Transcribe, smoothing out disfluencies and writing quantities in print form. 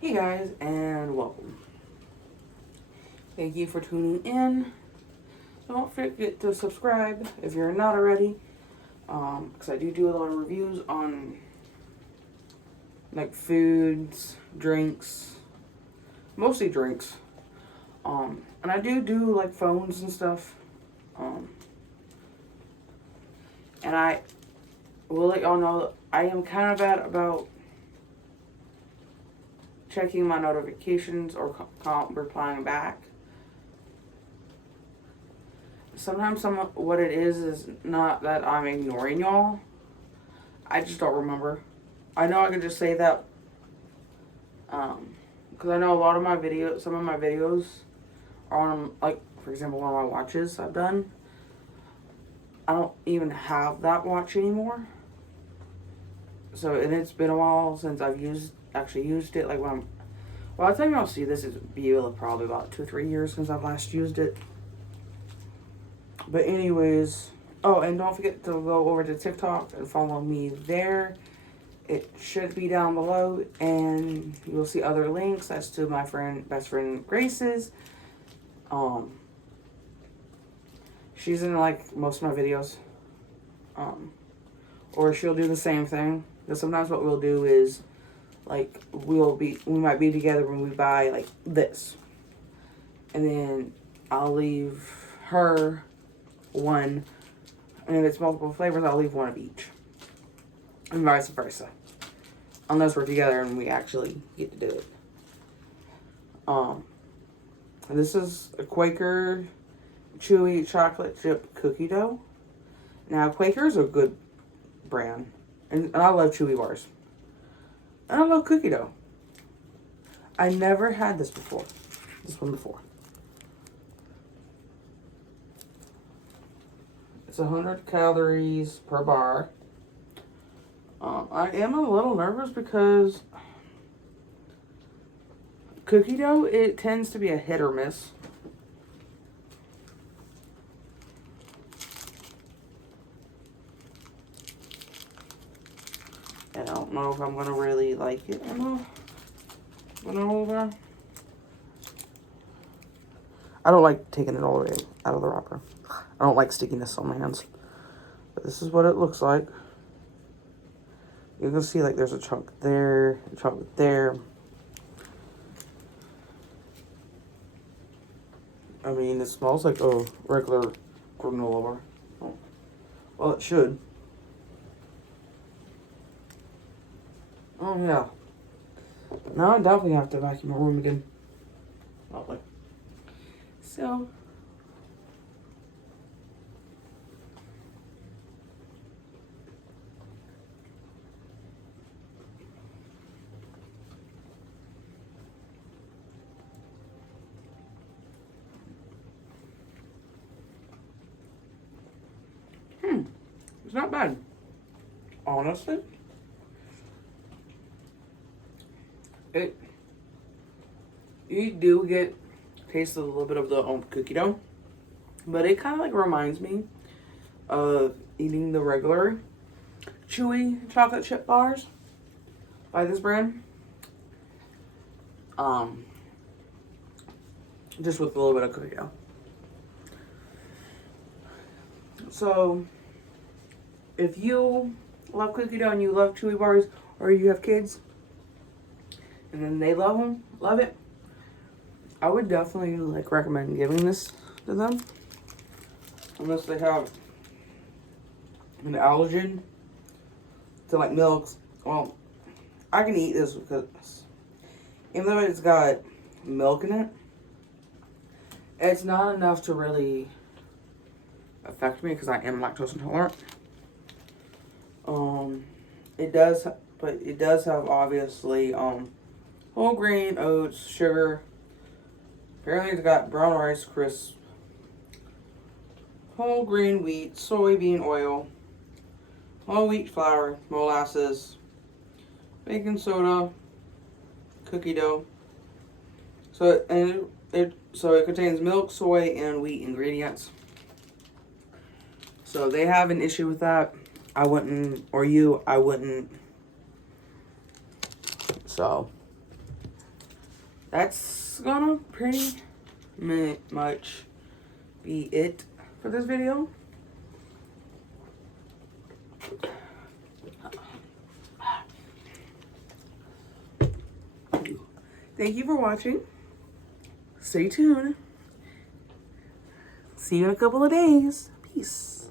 Hey guys, and welcome. Thank you for tuning in. Don't forget to subscribe if you're not already, because I do a lot of reviews on like foods, drinks, mostly drinks. And I do like phones and stuff. And I will let y'all know I am kind of bad about checking my notifications or replying back. Sometimes what it is not that I'm ignoring y'all. I just don't remember. I know I can just say that because I know a lot of my videos, some of my videos are on, like, for example, one of my watches I've done. I don't even have that watch anymore. So, and it's been a while since I've actually used it. Like, by the time y'all see this, it'll be probably about 2-3 years since I've last used it. But anyways, oh, and don't forget to go over to TikTok and follow me there. It should be down below, and you'll see other links as to my best friend Grace's. She's in like most of my videos. Or she'll do the same thing. Because sometimes what we'll do is, like, we might be together when we buy like this, and then I'll leave her one, and if it's multiple flavors, I'll leave one of each, and vice versa, unless we're together and we actually get to do it. This is a Quaker Chewy chocolate chip cookie dough. Now, Quaker is a good brand, and I love Chewy bars, and I love cookie dough. I never had this one before. It's 100 calories per bar. I am a little nervous because cookie dough, it tends to be a hit or miss. And I don't know if I'm going to really like it or not. I don't like taking it all the way out of the wrapper. I don't like stickiness on my hands. But this is what it looks like. You can see like there's a chunk there, a chunk there. I mean, it smells like a regular granola bar. Oh. Well, it should. Oh, yeah. Now I definitely have to vacuum my room again. Lovely. So, it's not bad. Honestly. You do taste a little bit of the cookie dough, but it kind of like reminds me of eating the regular Chewy chocolate chip bars by this brand. Just with a little bit of cookie dough. So, if you love cookie dough and you love Chewy bars, or you have kids and then they love it, I would definitely like recommend giving this to them, unless they have an allergen to like milks. Well, I can eat this because even though it's got milk in it, it's not enough to really affect me because I am lactose intolerant. It does have obviously whole grain oats, sugar. Apparently it's got brown rice crisp, whole grain wheat, soybean oil, whole wheat flour, molasses, baking soda, cookie dough. So it contains milk, soy, and wheat ingredients. So they have an issue with that. I wouldn't. So that's gonna pretty much be it for this video. Thank you for watching. Stay tuned. See you in a couple of days. Peace.